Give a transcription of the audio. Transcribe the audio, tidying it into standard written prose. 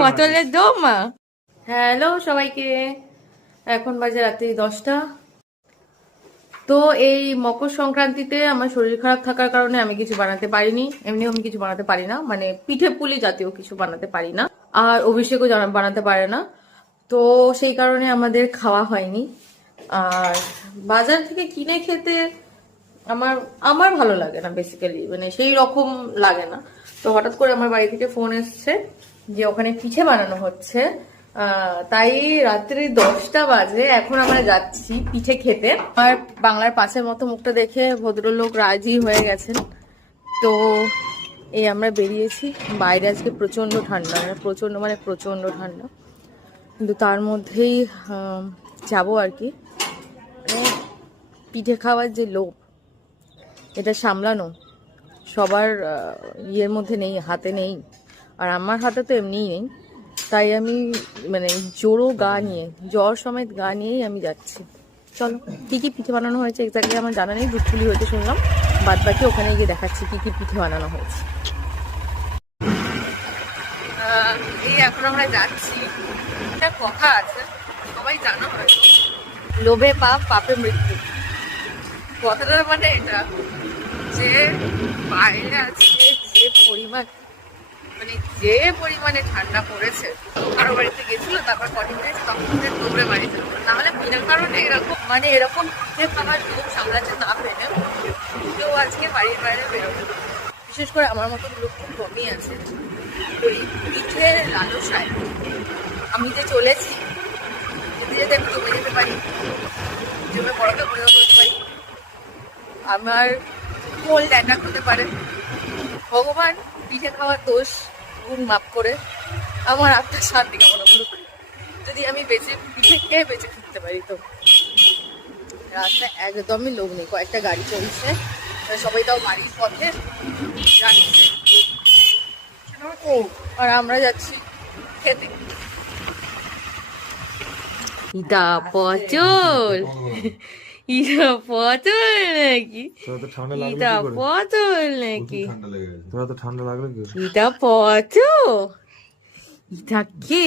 পটলের দোমা। হ্যালো সবাইকে, এখন বাজে রাত্রি 10টা। তো এই মকর সংক্রান্তিতে আমার শরীর খারাপ থাকার কারণে আমি কিছু বানাতে পারিনি। এমনিও আমি কিছু বানাতে পারি না, মানে পিঠে পুলি জাতীয় কিছু বানাতে পারি না, আর অভিষেকও বানাতে পারে না। তো সেই কারণে আমাদের খাওয়া হয়নি। আর বাজার থেকে কিনে খেতে আমার আমার ভালো লাগে না, বেসিক্যালি মানে সেই রকম লাগে না। তো হঠাৎ করে আমার বাড়ি থেকে ফোন এসছে যে ওখানে পিঠে বানানো হচ্ছে। তাই রাত্রি 10টা বাজে, এখন আমরা যাচ্ছি পিঠে খেতে। আর বাংলার পাঁচের মতো মুখটা দেখে ভদ্রলোক রাজি হয়ে গেছেন। তো এই আমরা বেরিয়েছি। বাইরে আজকে প্রচন্ড ঠান্ডা, মানে প্রচন্ড ঠান্ডা, কিন্তু তার মধ্যেই যাবো আর কি। পিঠে খাওয়ার যে লোভ, এটা সামলানো সবার ইয়ের মধ্যে নেই, হাতে নেই। আর আমার হাতে তো এমনিই নেই, তাই আমি মানে জোরো গা নিয়ে, জ্বর সমেত গা নিয়েই আমি যাচ্ছি। চলো, কি কি পিঠে বানানো হয়েছে এক্স্যাক্টলি আমার জানা নেই, দুধ পুলি হয়েছে শুনলাম, বাদ বাকি ওখানে গিয়ে দেখাচ্ছি কি কি পিঠে বানানো হয়েছে। এই এখন আমরা যাচ্ছি। একটা কথা আছে, সবাই জানা হয়তো, লোভে পাপ, পাপে মৃত্যু। কথাটা মানে এটা যে বাইরে আজকে যে পরিমাণে ঠান্ডা পড়েছে, কারো বাড়িতে গেছিল, তারপর কদিন থেকে তখন দৌড়ে বাড়ি যাবো, নাহলে বিনা কারণে এরকম পিঠে খাবার লোক সামলাতে না পেরে কেউ আজকে বাড়ির বাইরে বেরোবে। বিশেষ করে আমার মতো লোক খুব কমই আছে। ওই পিঠের লালসায় আমি যে চলেছি, যেতে যেতে আমি জমে যেতে পারি, জমে বড়কে পরিবার করতে পারি, আমার কোল্ড অ্যাটাক হতে পারে। ভগবান পিঠে খাওয়ার দোষ গুণ মাফ করে আমার আত্মার শান্তি কামনা করি, যদি আমি পিঠে খেয়ে বেঁচে ফিরতে পারি। তো রাস্তায় একদমই লোক নেই, কয়েকটা গাড়ি চলছে, সবাই তাও বাড়ির পথে যাচ্ছে, আর আমরা যাচ্ছি খেতে। ইদা পচল, ইদা পচল নাকি, ইদা পচল নাকি, তোরা তো ঠান্ডা লাগলো কি? ইদা পচল, ইদা কে?